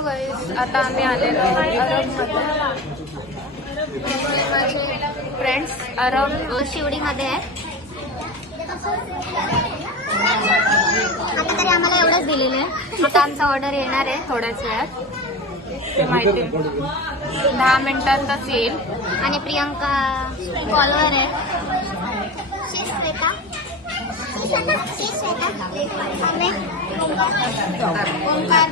Hello guys, आता आम्ही आलेलो अरबमध्ये. माझे फ्रेंड्स अरब शिवडीमध्ये आहे. आता तरी आम्हाला एवढंच दिलेलं आहे. आता आमचा ऑर्डर येणार आहे थोड्याच वेळात, ते माहिती 10 मिनिटांतच येईल. आणि प्रियंका फॉलोअर आहे. ओंकार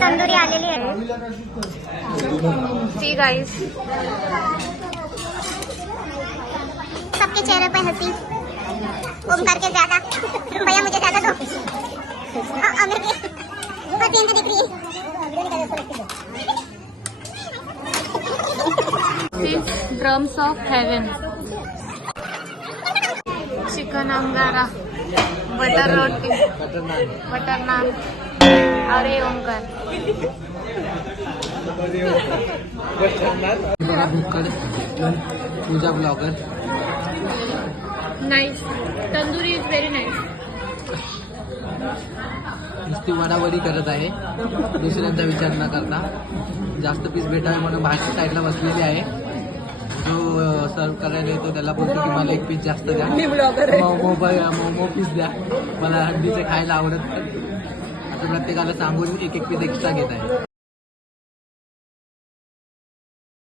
तंदुरी आलेली आहे. जी गाइस, सबके चेहरे पे हंसी. ओंकार के ज्यादा, भैया मुझे ज्यादा दो. आमिर के हंसी दिख रही है. Drums of heaven, chicken angara, butter roti, butter naan. अरे Omkar, Pooja blogger. Nice. Tandoori is very nice. नुसती वडावडी करत आहे, दुसऱ्यांचा विचार न करता. जास्त पीस भेटावे म्हणून बाहेरच्या साईडला बसलेली आहे. जो सर्व करायला येतो त्याला बोलतो की मला एक पीस जास्त द्या, मोमो पीस द्या, मला हंडीचे खायला आवडत. असं प्रत्येकाला सांगून एक पीस एक्स्ट्रा घेत आहे.